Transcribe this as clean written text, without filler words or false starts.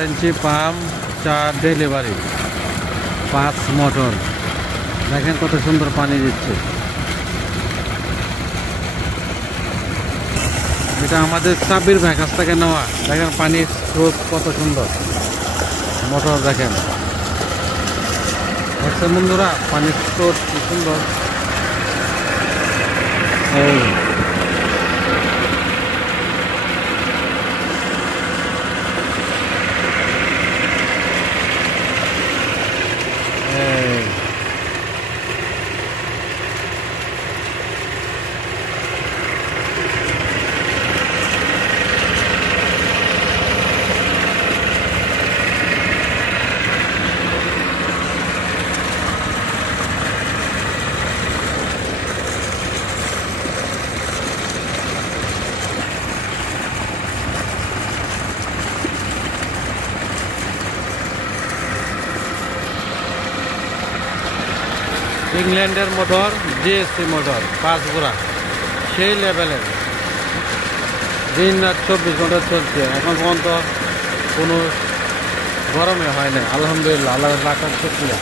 NG pump 4 ডেলিভারি 5 মোটর দেখেন কত সুন্দর পানি দিচ্ছে। এটা আমাদের সাব্বির ভাই কাছ থেকে নেওয়া। দেখেন পানির স্রোত কত সুন্দর, মোটর দেখেন দেখছেন বন্ধুরা, পানির স্রোত কি সুন্দর। এই ইংল্যান্ডের মোটর, জিএসসি মোটর 5 ঘোড়া, সেই লেভেলের। দিন রাত 24 ঘন্টা চলছে, এখন পর্যন্ত কোনো গরমে হয় না। আলহামদুলিল্লাহ, আল্লাহ লাখ শুকরিয়া।